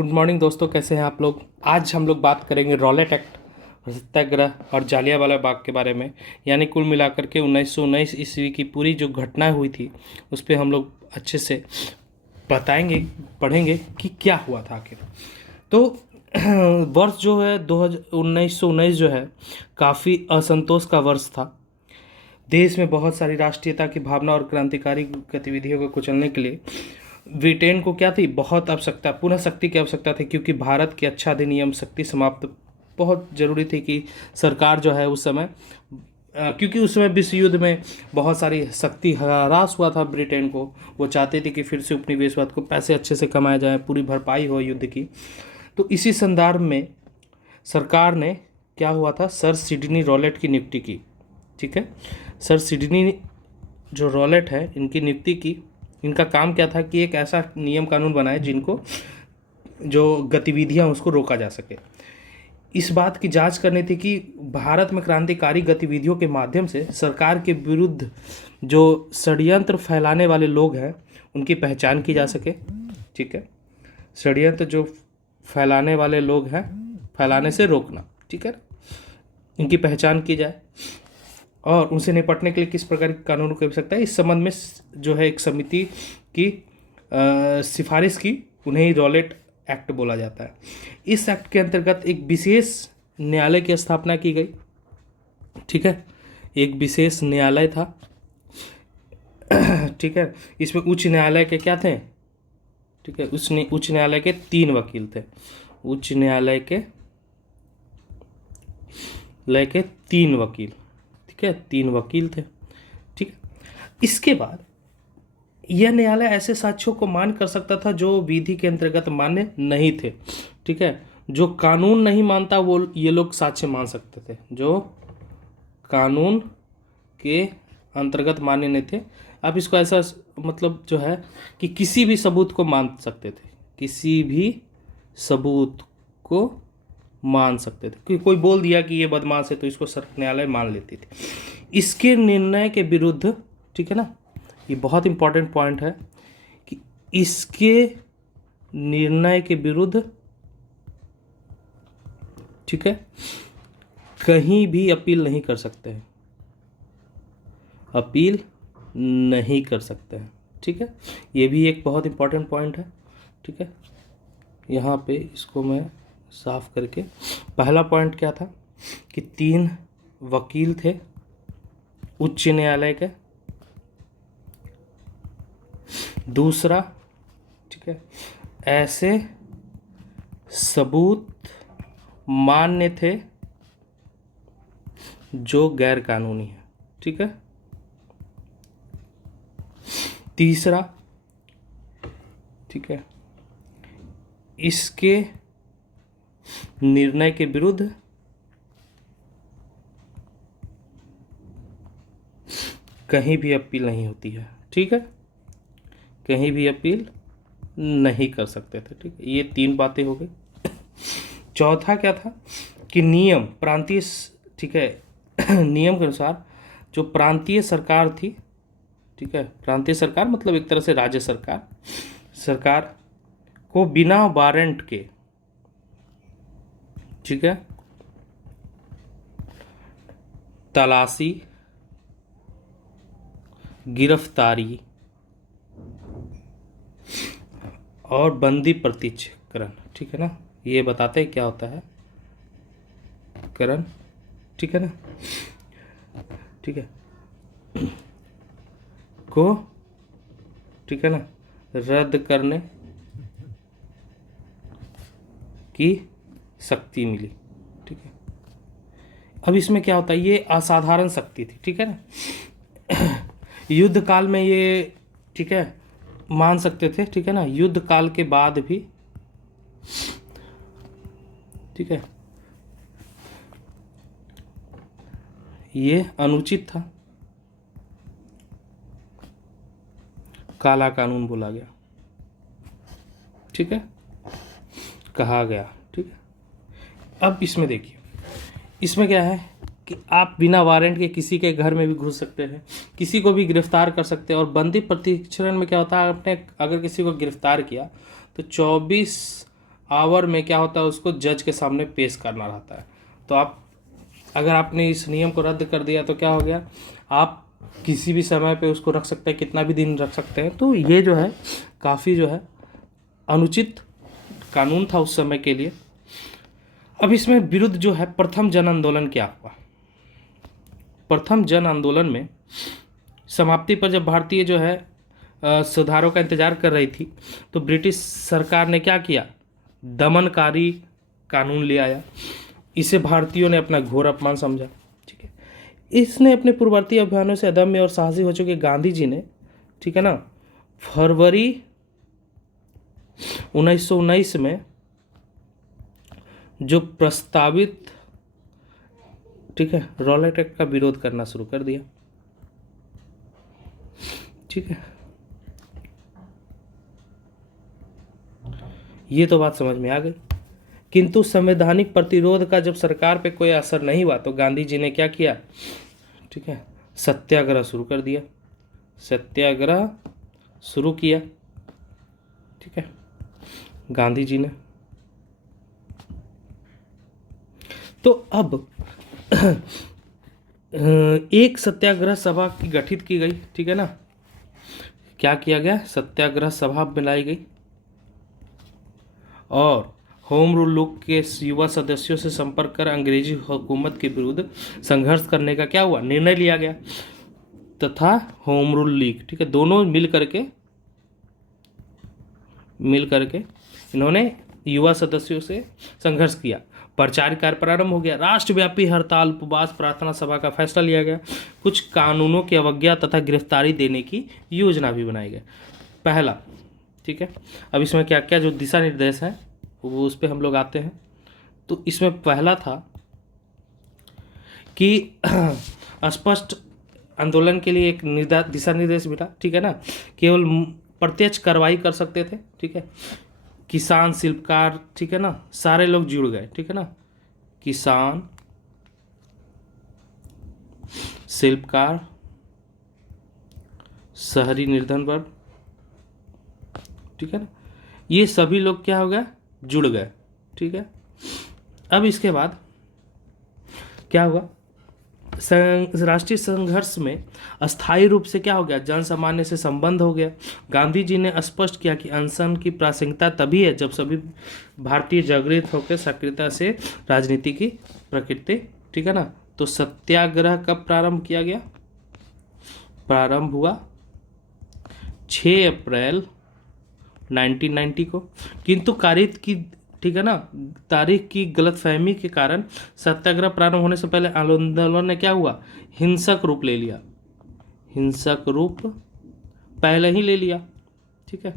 Good morning दोस्तों, कैसे हैं आप लोग। आज हम लोग बात करेंगे रॉलेट एक्ट, सत्याग्रह और जालियांवाला बाग के बारे में। यानी कुल मिलाकर के 1919 ईस्वी की पूरी जो घटनाएं हुई थी उस पर हम लोग अच्छे से बताएंगे, पढ़ेंगे कि क्या हुआ था आखिर। तो वर्ष जो है 1919 जो है काफ़ी असंतोष का वर्ष था। देश में बहुत सारी राष्ट्रीयता की भावना और क्रांतिकारी गतिविधियों को कुचलने के लिए ब्रिटेन को क्या थी, बहुत आवश्यकता, पुनः शक्ति की आवश्यकता थी। क्योंकि भारत की अच्छा अधिनियम शक्ति समाप्त बहुत जरूरी थी कि सरकार जो है उस समय, क्योंकि उस समय विश्व युद्ध में बहुत सारी शक्ति ह्रास हुआ था ब्रिटेन को। वो चाहते थे कि फिर से उपनिवेशवाद को पैसे अच्छे से कमाया जाए, पूरी भरपाई हो युद्ध की। तो इसी संदर्भ में सरकार ने क्या हुआ था, सर सिडनी रॉलेट की नियुक्ति की। ठीक है, सर सिडनी जो रॉलेट है इनकी नियुक्ति की। इनका काम क्या था कि एक ऐसा नियम कानून बनाए जिनको जो गतिविधियां उसको रोका जा सके। इस बात की जांच करनी थी कि भारत में क्रांतिकारी गतिविधियों के माध्यम से सरकार के विरुद्ध जो षड्यंत्र फैलाने वाले लोग हैं उनकी पहचान की जा सके। ठीक है, षड्यंत्र जो फैलाने वाले लोग हैं, फैलाने से रोकना, ठीक है, इनकी पहचान की जाए और उनसे निपटने के लिए किस प्रकार के कानून की आवश्यकता है, इस संबंध में जो है एक समिति की सिफारिश की। उन्हें ही रॉलेट एक्ट बोला जाता है। इस एक्ट के अंतर्गत एक विशेष न्यायालय की स्थापना की गई। ठीक है, एक विशेष न्यायालय था। ठीक है, इसमें उच्च न्यायालय के क्या थे, ठीक है, उच्च न्यायालय के 3 वकील थे। उच्च न्यायालय के 3 वकील, ठीक है, 3 वकील थे। ठीक, इसके बाद यह न्यायालय ऐसे साक्ष्यों को मान कर सकता था जो विधि के अंतर्गत मान्य नहीं थे। ठीक है, जो कानून नहीं मानता वो ये लोग साक्ष्य मान सकते थे, जो कानून के अंतर्गत मान्य नहीं थे। अब इसको ऐसा मतलब जो है कि किसी भी सबूत को मान सकते थे, किसी भी सबूत को मान सकते थे। कि कोई बोल दिया कि ये बदमाश है तो इसको सर्वोच्च न्यायालय मान लेती थी। इसके निर्णय के विरुद्ध, ठीक है ना, ये बहुत इंपॉर्टेंट पॉइंट है कि इसके निर्णय के विरुद्ध, ठीक है, कहीं भी अपील नहीं कर सकते हैं, अपील नहीं कर सकते हैं। ठीक है, ये भी एक बहुत इंपॉर्टेंट पॉइंट है। ठीक है, यहाँ पे इसको मैं साफ करके, पहला पॉइंट क्या था कि 3 वकील थे उच्च न्यायालय के। दूसरा, ठीक है, ऐसे सबूत मान्य थे जो गैर कानूनी है। ठीक है, तीसरा, ठीक है, इसके निर्णय के विरुद्ध कहीं भी अपील नहीं होती है। ठीक है, कहीं भी अपील नहीं कर सकते थे। ठीक है, ये 3 बातें हो गई। चौथा क्या था कि नियम प्रांतीय, ठीक है, नियम के अनुसार जो प्रांतीय सरकार थी, ठीक है, प्रांतीय सरकार मतलब एक तरह से राज्य सरकार, सरकार को बिना वारंट के, ठीक है, तलाशी, गिरफ्तारी और बंदी प्रत्यक्षीकरण, ठीक है ना, ये बताते हैं क्या होता है करण, ठीक है ना, ठीक है, को, ठीक है ना, रद्द करने की शक्ति मिली। ठीक है, अब इसमें क्या होता है, ये असाधारण शक्ति थी। ठीक है ना, युद्ध काल में ये, ठीक है, मान सकते थे। ठीक है ना, युद्ध काल के बाद भी, ठीक है, ये अनुचित था, काला कानून बोला गया, ठीक है, कहा गया। ठीक है, अब इसमें देखिए, इसमें क्या है कि आप बिना वारंट के किसी के घर में भी घुस सकते हैं, किसी को भी गिरफ्तार कर सकते हैं। और बंदी प्रत्यक्षीकरण में क्या होता है, आपने अगर किसी को गिरफ्तार किया तो 24 आवर में क्या होता है, उसको जज के सामने पेश करना रहता है। तो आप अगर आपने इस नियम को रद्द कर दिया तो क्या हो गया, आप किसी भी समय पे उसको रख सकते हैं, कितना भी दिन रख सकते हैं। तो ये जो है काफ़ी जो है अनुचित कानून था उस समय के लिए। अब इसमें विरुद्ध जो है प्रथम जन आंदोलन क्या हुआ। प्रथम जन आंदोलन में समाप्ति पर जब भारतीय जो है सुधारों का इंतजार कर रही थी, तो ब्रिटिश सरकार ने क्या किया, दमनकारी कानून ले आया। इसे भारतीयों ने अपना घोर अपमान समझा। ठीक है, इसने अपने पूर्ववर्ती अभियानों से अदम्य और साहसी हो चुके गांधी जी ने, ठीक है ना, फरवरी 1919 में जो प्रस्तावित, ठीक है, रॉलेट एक्ट का विरोध करना शुरू कर दिया। ठीक है, ये तो बात समझ में आ गई। किंतु संवैधानिक प्रतिरोध का जब सरकार पे कोई असर नहीं हुआ तो गांधी जी ने क्या किया, ठीक है, सत्याग्रह शुरू कर दिया। सत्याग्रह शुरू किया, ठीक है, गांधी जी ने। तो अब एक सत्याग्रह सभा की गठित की गई। ठीक है ना, क्या किया गया, सत्याग्रह सभा बुलाई गई और होम रूल लीग के युवा सदस्यों से संपर्क कर अंग्रेजी हुकूमत के विरुद्ध संघर्ष करने का क्या हुआ, निर्णय लिया गया। तथा होम रूल लीग, ठीक है, दोनों मिल करके इन्होंने युवा सदस्यों से संघर्ष किया। प्रचार कार्य प्रारंभ हो गया। राष्ट्रव्यापी हड़ताल, उपवास, प्रार्थना सभा का फैसला लिया गया। कुछ कानूनों की अवज्ञा तथा गिरफ्तारी देने की योजना भी बनाई गई। पहला, ठीक है, अब इसमें क्या क्या जो दिशा निर्देश हैं वो उस पर हम लोग आते हैं। तो इसमें पहला था कि स्पष्ट आंदोलन के लिए एक दिशा निर्देश मिला। ठीक है ना, केवल प्रत्यक्ष कार्रवाई कर सकते थे। ठीक है, किसान, शिल्पकार, ठीक है ना, सारे लोग जुड़ गए। ठीक है ना, किसान, शिल्पकार, शहरी निर्धन वर्ग, ठीक है ना, ये सभी लोग क्या हो गया, जुड़ गए। ठीक है, अब इसके बाद क्या हुआ, राष्ट्रीय संघर्ष में अस्थायी रूप से क्या हो गया, जन सामान्य से संबंध हो गया। गांधी जी ने स्पष्ट किया कि अनशन की प्रासंगिकता तभी है जब सभी भारतीय जागृत होकर सक्रियता से राजनीति की प्रकृति, ठीक है ना। तो सत्याग्रह कब प्रारंभ किया गया, प्रारंभ हुआ 6 अप्रैल 1990 को, किंतु कारित की, ठीक है ना, तारीख की गलतफहमी के कारण सत्याग्रह प्रारंभ होने से पहले आंदोलन ने क्या हुआ, हिंसक रूप ले लिया। हिंसक रूप पहले ही ले लिया। ठीक है,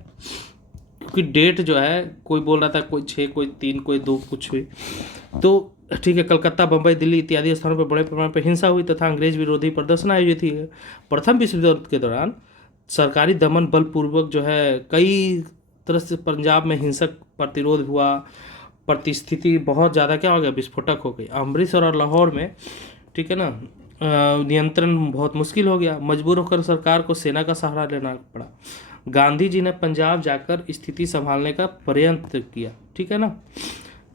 क्योंकि डेट जो है कोई बोल रहा था कोई 6, कोई 3, कोई 2, कुछ भी। तो ठीक है, कलकत्ता, बम्बई, दिल्ली इत्यादि स्थानों पर बड़े पैमाने पर हिंसा हुई तथा अंग्रेज विरोधी प्रदर्शन आयोजित हुए। प्रथम विश्व युद्ध के दौरान सरकारी दमन बलपूर्वक जो है कई तरह से पंजाब में हिंसक प्रतिरोध हुआ। परिस्थिति बहुत ज़्यादा क्या हो गया, विस्फोटक हो गई। अमृतसर और लाहौर में, ठीक है ना, नियंत्रण बहुत मुश्किल हो गया। मजबूर होकर सरकार को सेना का सहारा लेना पड़ा। गांधी जी ने पंजाब जाकर स्थिति संभालने का प्रयत्न किया। ठीक है ना,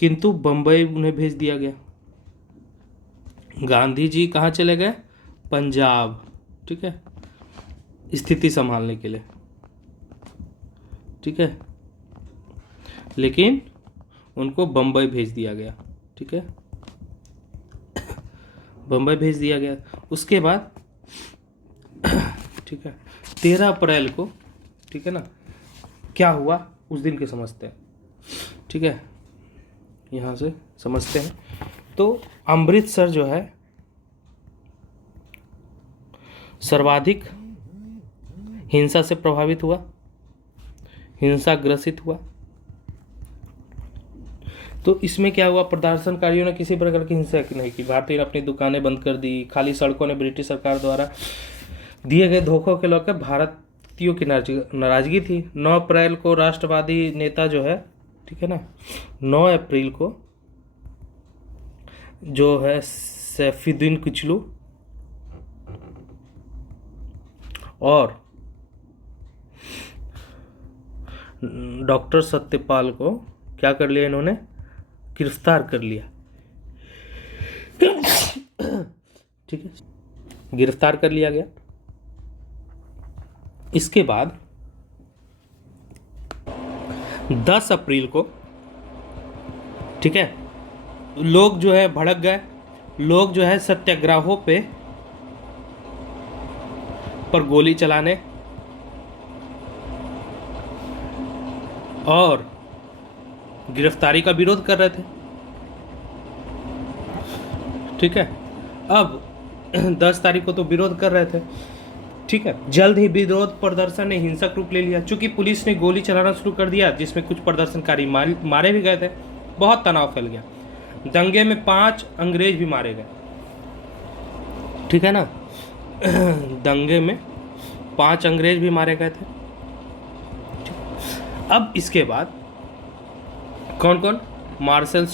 किंतु बम्बई उन्हें भेज दिया गया। गांधी जी कहाँ चले गए, पंजाब, ठीक है, स्थिति संभालने के लिए। ठीक है, लेकिन उनको बम्बई भेज दिया गया। ठीक है, बम्बई भेज दिया गया। उसके बाद ठीक है 13 अप्रैल को, ठीक है ना, क्या हुआ उस दिन के समझते हैं। ठीक है, यहाँ से समझते हैं। तो अमृतसर जो है सर्वाधिक हिंसा से प्रभावित हुआ, हिंसा ग्रसित हुआ। तो इसमें क्या हुआ, प्रदर्शनकारियों ने किसी प्रकार की हिंसा नहीं की। भारतीय ने अपनी दुकानें बंद कर दी। खाली सड़कों ने ब्रिटिश सरकार द्वारा दिए गए धोखों के लेकर भारतीयों की नाराजगी थी। 9 अप्रैल को राष्ट्रवादी नेता जो है, ठीक है ना, 9 अप्रैल को जो है सैफुद्दीन किचलू और डॉक्टर सत्यपाल को क्या कर लिया इन्होंने, गिरफ्तार कर लिया। ठीक है, गिरफ्तार कर लिया गया। इसके बाद 10 अप्रैल को, ठीक है, लोग जो है भड़क गए, लोग जो है सत्याग्रहों पर गोली चलाने और गिरफ्तारी का विरोध कर रहे थे। ठीक है, अब 10 तारीख को तो विरोध कर रहे थे। ठीक है, जल्द ही विरोध प्रदर्शन ने हिंसक रूप ले लिया। चूंकि पुलिस ने गोली चलाना शुरू कर दिया, जिसमें कुछ प्रदर्शनकारी मारे भी गए थे, बहुत तनाव फैल गया। दंगे में 5 अंग्रेज भी मारे गए। ठीक है ना, दंगे में 5 अंग्रेज भी मारे गए थे। अब इसके बाद कौन कौन, मार्शल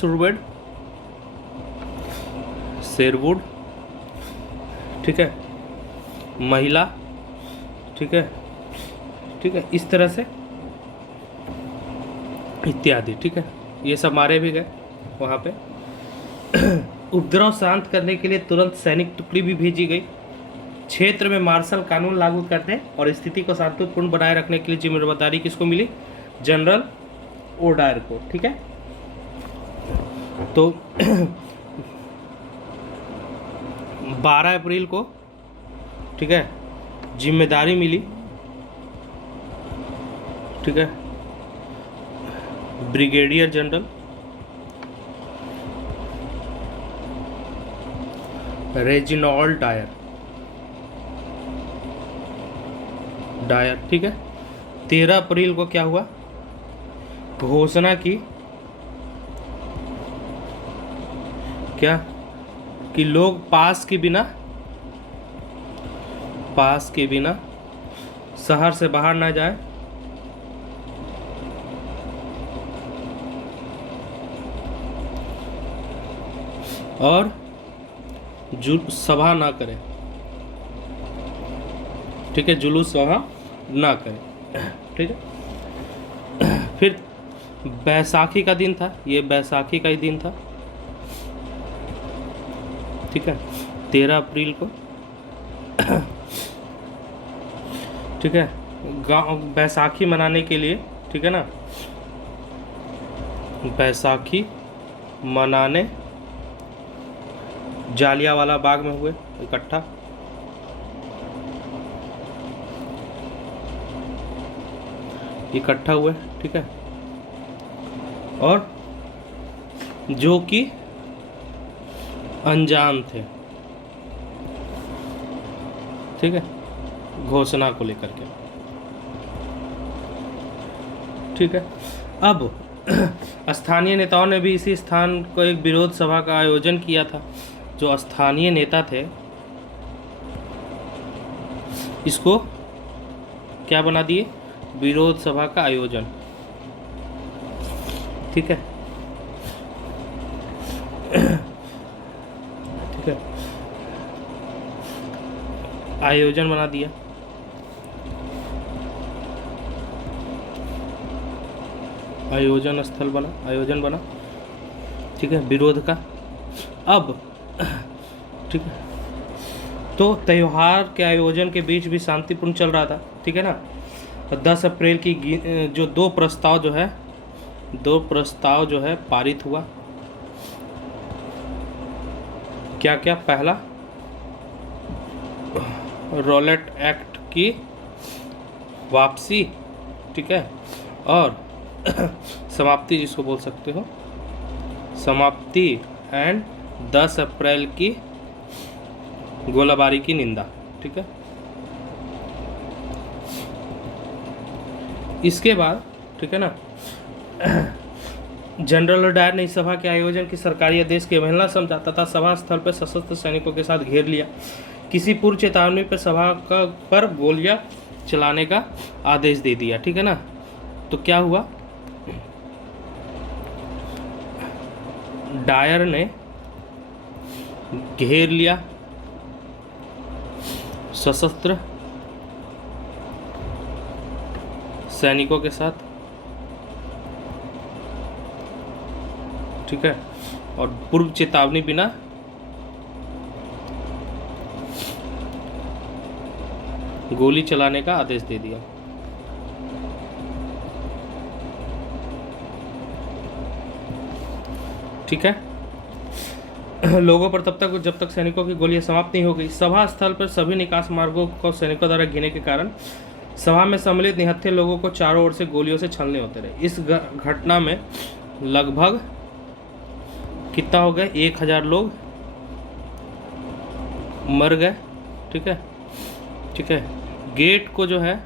शेरवुड, ठीक है, महिला, ठीक है, इस तरह से इत्यादि। ठीक है, ये सब मारे भी गए वहाँ पे। उपद्रव शांत करने के लिए तुरंत सैनिक टुकड़ी भी भेजी गई। क्षेत्र में मार्शल कानून लागू करने और स्थिति को शांतिपूर्ण बनाए रखने के लिए जिम्मेदारी किसको मिली, जनरल ओडायर को। ठीक है, तो 12 अप्रैल को, ठीक है, जिम्मेदारी मिली, ठीक है, ब्रिगेडियर जनरल रेजिनॉल्ड डायर। ठीक है, 13 अप्रैल को क्या हुआ, घोषणा की क्या, कि लोग पास के बिना शहर से बाहर ना जाए और सभा ना करें। ठीक है, जुलूस सभा ना करें। ठीक है, फिर बैसाखी का दिन था, ये बैसाखी का ही दिन था। ठीक है, 13 अप्रैल को, ठीक है, गाँव बैसाखी मनाने के लिए, ठीक है ना, बैसाखी मनाने जालियांवाला बाग में हुए इकट्ठा हुए। ठीक है, और जो कि अनजान थे, ठीक है, घोषणा को लेकर के। ठीक है, अब स्थानीय नेताओं ने भी इसी स्थान को एक विरोध सभा का आयोजन किया था। जो स्थानीय नेता थे, इसको क्या बना दिए, विरोध सभा का आयोजन। ठीक है, ठीक है, आयोजन बना दिया। आयोजन बना, ठीक है, विरोध का। अब ठीक है, तो त्यौहार के आयोजन के बीच भी शांतिपूर्ण चल रहा था। ठीक है ना, 10 अप्रैल की जो 2 प्रस्ताव जो है पारित हुआ। क्या क्या, पहला रॉलेट एक्ट की वापसी, ठीक है, और समाप्ति, जिसको बोल सकते हो समाप्ति, एंड 10 अप्रैल की गोलाबारी की निंदा। ठीक है, इसके बाद, ठीक है ना, जनरल डायर ने इस सभा के आयोजन की सरकारी आदेश की अवहेलना समझा तथा सभा स्थल पर सशस्त्र सैनिकों के साथ घेर लिया। किसी पूर्व चेतावनी पर सभा पर गोलियां चलाने का आदेश दे दिया। ठीक है ना, तो क्या हुआ, डायर ने घेर लिया सशस्त्र सैनिकों के साथ, ठीक है, और पूर्व चेतावनी बिना गोली चलाने का आदेश दे दिया। ठीक है, लोगों पर तब तक जब तक सैनिकों की गोलियां समाप्त नहीं हो गई। सभा स्थल पर सभी निकास मार्गों को सैनिकों द्वारा घेरने के कारण सभा में सम्मिलित निहत्थे लोगों को चारों ओर से गोलियों से छलने होते रहे। इस घटना में लगभग कितना हो गए, 1000 लोग मर गए। ठीक है, ठीक है, गेट को जो है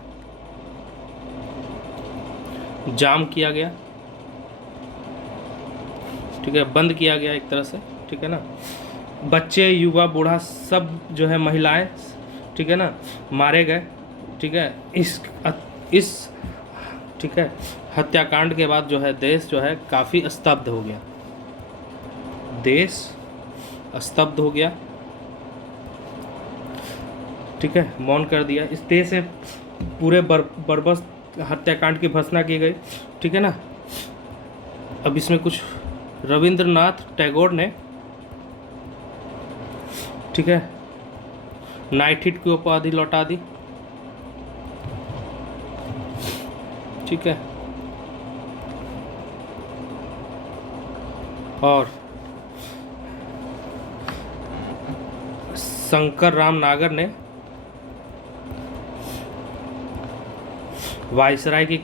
जाम किया गया। ठीक है, बंद किया गया एक तरह से। ठीक है ना, बच्चे, युवा, बूढ़ा सब जो है, महिलाएं, ठीक है ना, मारे गए। ठीक है, इस ठीक है हत्याकांड के बाद जो है देश जो है काफ़ी स्तब्ध हो गया। देश स्तब्ध हो गया। ठीक है, मौन कर दिया। इस देश से पूरे बर्बस हत्याकांड की भर्त्सना की गई। ठीक है ना, अब इसमें कुछ रविंद्रनाथ टैगोर ने, ठीक है, नाइटहिट की उपाधि लौटा दी। ठीक है, और शंकर राम नागर ने वायसराय की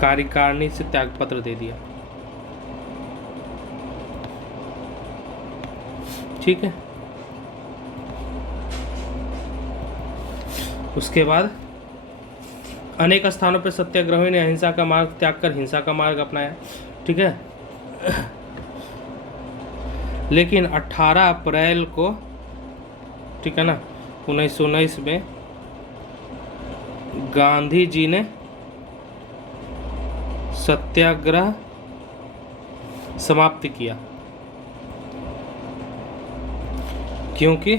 कार्यकारिणी से त्यागपत्र दे दिया। ठीक है, उसके बाद अनेक स्थानों पर सत्याग्रहियों ने अहिंसा का मार्ग त्याग कर हिंसा का मार्ग अपनाया। ठीक है, लेकिन 18 अप्रैल को, ठीक है ना, 1919 में गांधी जी ने सत्याग्रह समाप्त किया, क्योंकि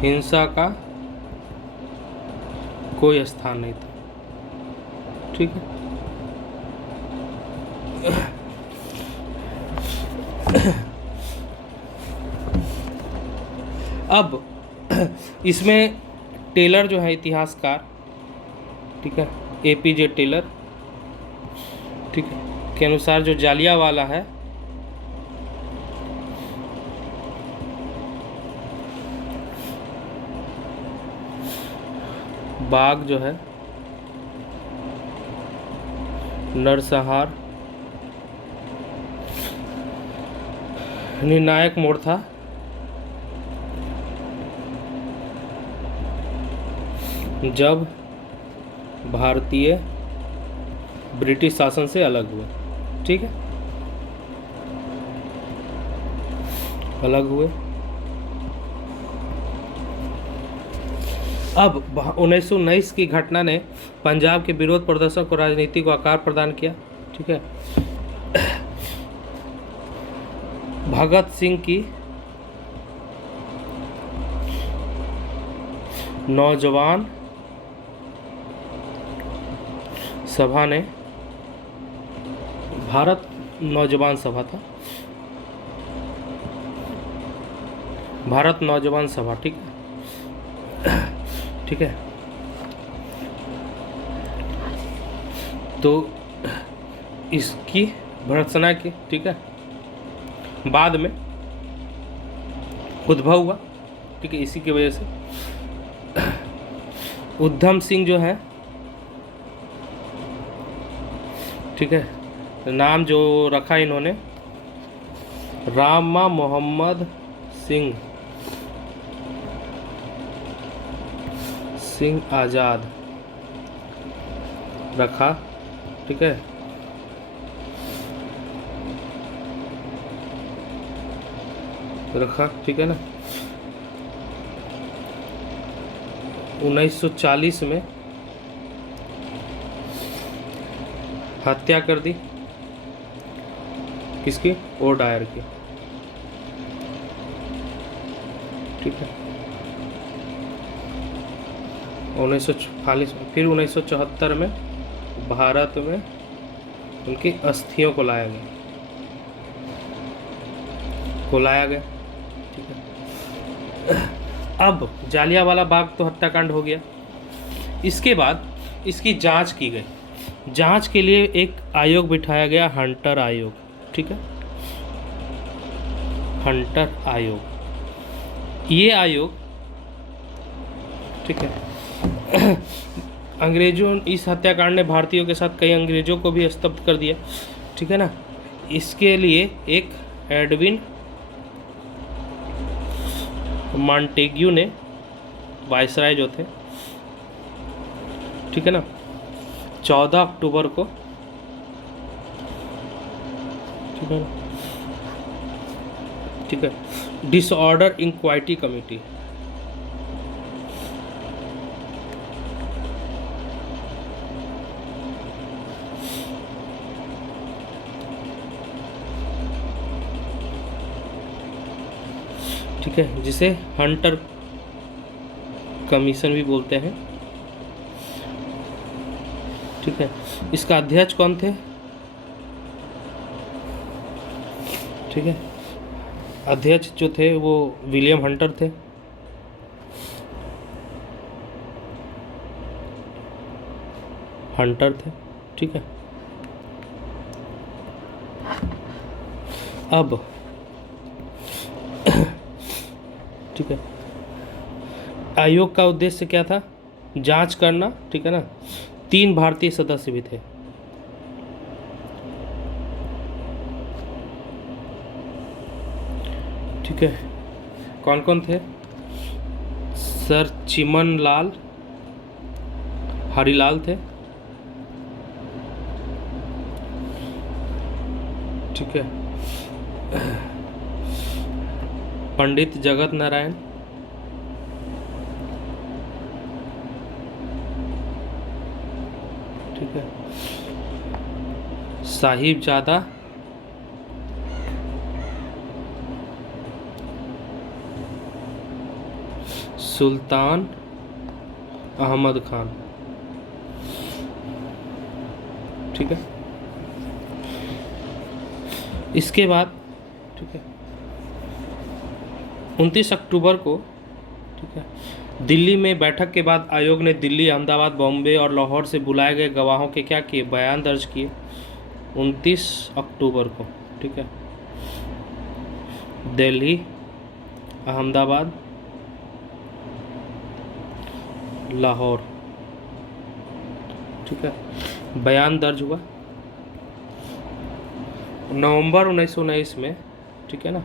हिंसा का कोई स्थान नहीं था। ठीक है, अब इसमें टेलर जो है इतिहासकार, ठीक है, एपीजे टेलर, ठीक है, के अनुसार जो जालियांवाला है, बाग जो है, नरसंहार निर्णायक मोड़ था। जब भारतीय ब्रिटिश शासन से अलग हुए। ठीक है, अलग हुए। अब 1919 की घटना ने पंजाब के विरोध प्रदर्शन को राजनीति को आकार प्रदान किया। ठीक है, भगत सिंह की नौजवान सभा ने, भारत नौजवान सभा था, भारत नौजवान सभा। ठीक है, ठीक है, तो इसकी भर्त्सना की, ठीक है, बाद में उद्भव हुआ। ठीक है, इसी की वजह से उधम सिंह जो है, ठीक है, नाम जो रखा इन्होंने रामा मोहम्मद सिंह आज़ाद रखा। ठीक है, रखा। ठीक है ना, 1940 में हत्या कर दी किसकी, ओडायर की। ठीक है, 1940 में, फिर 1974 में भारत में उनकी अस्थियों को लाया गया। ठीक है। अब जालियांवाला बाग तो हत्याकांड हो गया। इसके बाद इसकी जांच की गई। जांच के लिए एक आयोग बिठाया गया, हंटर आयोग। ठीक है, हंटर आयोग। ये आयोग, ठीक है, अंग्रेजों, इस हत्याकांड ने भारतीयों के साथ कई अंग्रेजों को भी स्तब्ध कर दिया। ठीक है ना। इसके लिए एक एडविन मॉन्टेग्यू ने, वायसराय जो थे, ठीक है ना, 14 अक्टूबर को, ठीक है ना, ठीक है, डिसऑर्डर इंक्वायरी कमेटी, ठीक है, जिसे हंटर कमीशन भी बोलते हैं। ठीक है, इसका अध्यक्ष कौन थे? ठीक है, अध्यक्ष जो थे वो विलियम हंटर थे। ठीक है। अब ठीक है, आयोग का उद्देश्य क्या था? जांच करना। ठीक है ना। 3 भारतीय सदस्य भी थे। ठीक है, कौन कौन थे? सर चिमन लाल हरिलाल थे। ठीक है, पंडित जगत नारायण, ठीक है, साहिबजादा सुल्तान अहमद खान। ठीक है, इसके बाद, ठीक है, 29 अक्टूबर को, ठीक है, दिल्ली में बैठक के बाद आयोग ने दिल्ली, अहमदाबाद, बॉम्बे और लाहौर से बुलाए गए गवाहों के क्या किए? बयान दर्ज किए 29 अक्टूबर को। ठीक है, दिल्ली, अहमदाबाद, लाहौर, ठीक है, बयान दर्ज हुआ। नवंबर 1919 में, ठीक है ना,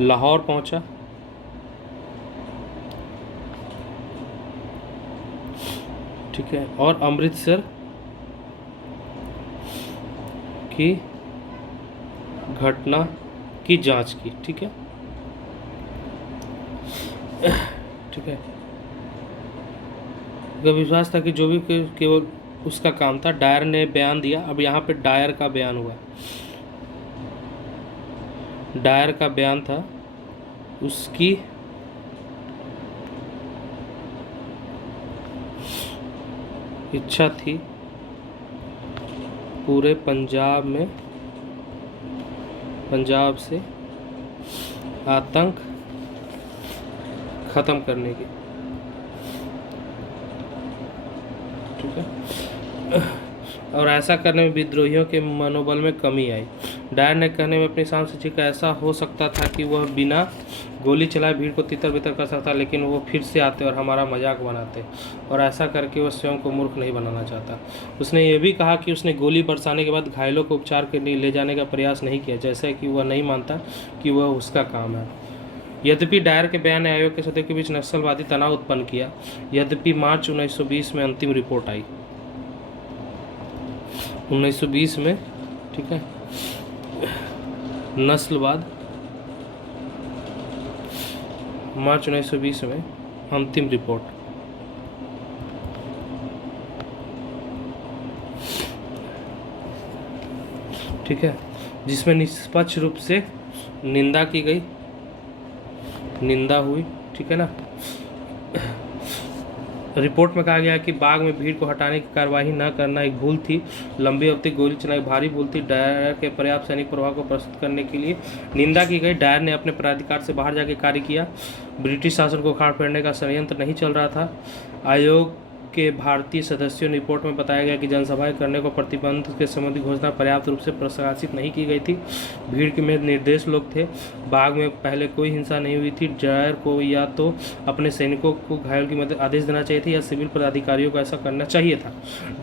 लाहौर पहुंचा। ठीक है, और अमृतसर की घटना की जांच की। ठीक है, ठीक है, विश्वास था कि जो भी केवल उसका काम था। डायर ने बयान दिया। अब यहाँ पे डायर का बयान हुआ। डायर का बयान था, उसकी इच्छा थी पूरे पंजाब से आतंक खत्म करने की। ठीक है, और ऐसा करने में विद्रोहियों के मनोबल में कमी आई। डायर ने कहने में अपनी शान से चिका, ऐसा हो सकता था कि वह बिना गोली चलाए भीड़ को तितर बितर कर सकता, लेकिन वो फिर से आते और हमारा मजाक बनाते, और ऐसा करके वह स्वयं को मूर्ख नहीं बनाना चाहता। उसने ये भी कहा कि उसने गोली बरसाने के बाद घायलों को उपचार के लिए ले जाने का प्रयास नहीं किया, जैसे कि वह नहीं मानता कि वह उसका काम है। यद्यपि डायर के बयान ने आयोग के सदस्यों के बीच नक्सलवादी तनाव उत्पन्न किया। यद्यपि मार्च 1920 में अंतिम रिपोर्ट आई। 1920 में, ठीक है, नस्लवाद, मार्च 1920 में अंतिम रिपोर्ट। ठीक है, जिसमें निष्पक्ष रूप से निंदा की गई, निंदा हुई। ठीक है ना, रिपोर्ट में कहा गया कि बाग में भीड़ को हटाने की कार्यवाही न करना एक भूल थी। लंबी अवधि गोली चलाना एक भारी भूल थी। डायर के पर्याप्त सैनिक प्रभाव को प्रस्तुत करने के लिए निंदा की गई। डायर ने अपने प्राधिकार से बाहर जाकर कार्य किया। ब्रिटिश शासन को उखाड़ फेरने का षड्यंत्र नहीं चल रहा था। आयोग के भारतीय सदस्यों ने रिपोर्ट में बताया गया कि जनसभाएं करने को प्रतिबंध के संबंधी घोषणा पर्याप्त रूप से प्रकाशित नहीं की गई थी। भीड़ के में निर्देश लोग थे। बाग में पहले कोई हिंसा नहीं हुई थी। डायर को या तो अपने सैनिकों को घायल की मदद आदेश देना चाहिए था या सिविल पदाधिकारियों को ऐसा करना चाहिए था।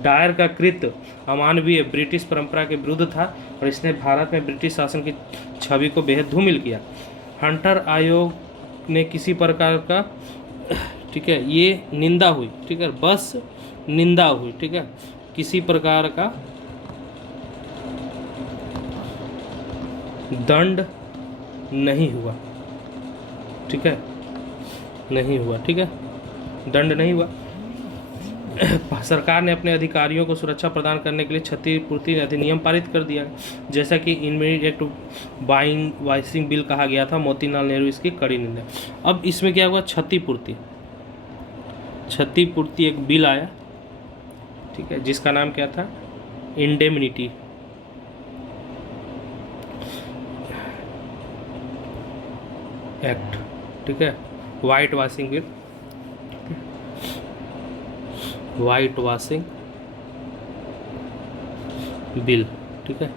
डायर का कृत्य अमानवीय ब्रिटिश परंपरा के विरुद्ध था और इसने भारत में ब्रिटिश शासन की छवि को बेहद धूमिल किया। हंटर आयोग ने किसी प्रकार का, ठीक है, ये निंदा हुई, ठीक है, बस निंदा हुई, ठीक है, किसी प्रकार का दंड नहीं हुआ, ठीक है, नहीं हुआ, ठीक है, दंड नहीं हुआ। सरकार ने अपने अधिकारियों को सुरक्षा प्रदान करने के लिए क्षतिपूर्ति अधिनियम पारित कर दिया, जैसा कि इमीडिएट बाइंग वाइसिंग बिल कहा गया था। मोतीलाल नेहरू इसकी कड़ी निंदा। अब इसमें क्या हुआ, क्षतिपूर्ति एक बिल आया, ठीक है, जिसका नाम क्या था, इंडेमनिटी एक्ट, ठीक है, white washing bill, white washing bill, ठीक है।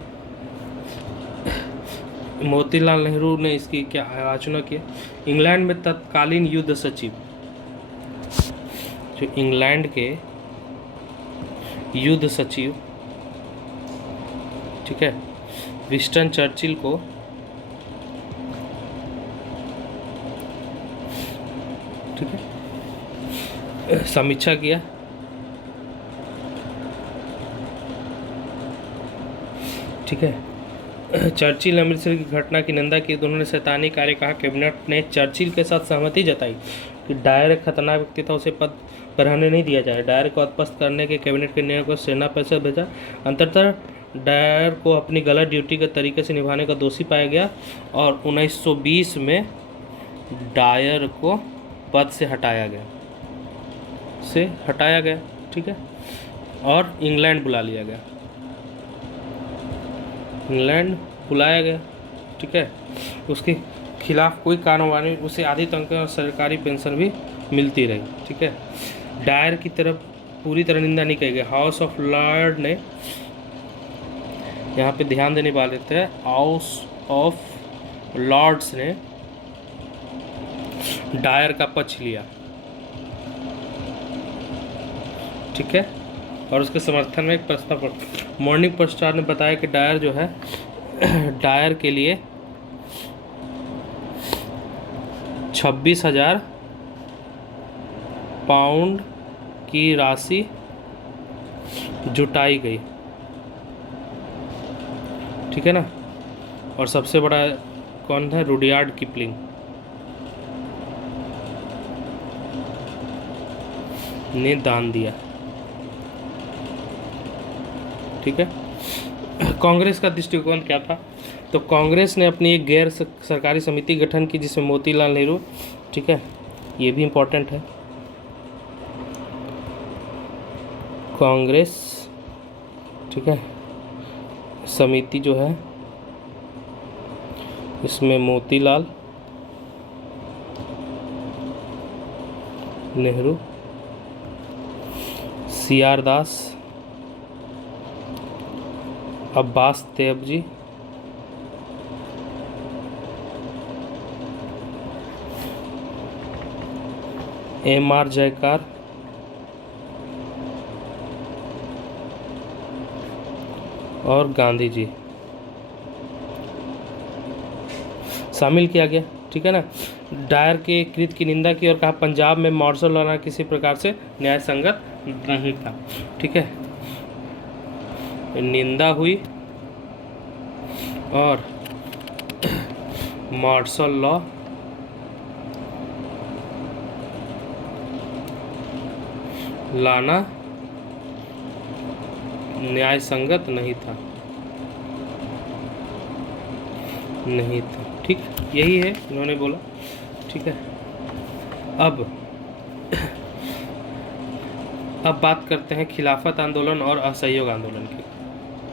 मोतीलाल नेहरू ने इसकी क्या आलोचना की। इंग्लैंड में तत्कालीन युद्ध सचिव, जो इंग्लैंड के युद्ध सचिव, ठीक है, विंस्टन चर्चिल को ठीक है समीक्षा किया, ठीक है। चर्चिल अमृतसर की घटना की निंदा की, दोनों ने शैतानी कार्य कहा। कैबिनेट ने चर्चिल के साथ सहमति जताई कि डायर एक खतरनाक व्यक्ति था, उसे पद पर रहने नहीं दिया जाए। डायर को अदपस्त करने के कैबिनेट के निर्णय को सेना परिषद भेजा। अंततः डायर को अपनी गलत ड्यूटी के तरीके से निभाने का दोषी पाया गया और 1920 में डायर को पद से हटाया गया, ठीक है, और इंग्लैंड बुलाया गया, ठीक है। उसके खिलाफ कोई कार्रवाई, उसे आधी तनख्वाह और सरकारी पेंशन भी मिलती रही, ठीक है। डायर की तरफ पूरी तरह निंदा नहीं की गई। हाउस ऑफ लॉर्ड ने, यहाँ पे ध्यान देने वाले थे, हाउस ऑफ लॉर्ड्स ने डायर का पक्ष लिया, ठीक है, और उसके समर्थन में एक प्रस्ताव पड़ा। मॉर्निंग पोस्ट ने बताया कि डायर जो है, डायर के लिए 26,000 पाउंड की राशि जुटाई गई, ठीक है ना। और सबसे बड़ा कौन था, रुडयार्ड किपलिंग ने दान दिया, ठीक है। कांग्रेस का दृष्टिकोण क्या था, तो कांग्रेस ने अपनी एक गैर सरकारी समिति गठन की जिसमें मोतीलाल नेहरू, ठीक है, ये भी इम्पोर्टेंट है। कांग्रेस, ठीक है, समिति जो है इसमें मोतीलाल नेहरू, CR दास, अब्बास तैयबजी, MR जयकार और गांधी जी शामिल किया गया, ठीक है ना। डायर के कृत्य की निंदा की और कहा पंजाब में मार्शल लॉ किसी प्रकार से न्याय संगत नहीं था, ठीक है। निंदा हुई और मार्शल लॉ लाना न्याय संगत नहीं था, ठीक, यही है इन्होंने बोला, ठीक है। अब अब बात करते हैं खिलाफत आंदोलन और असहयोग आंदोलन की।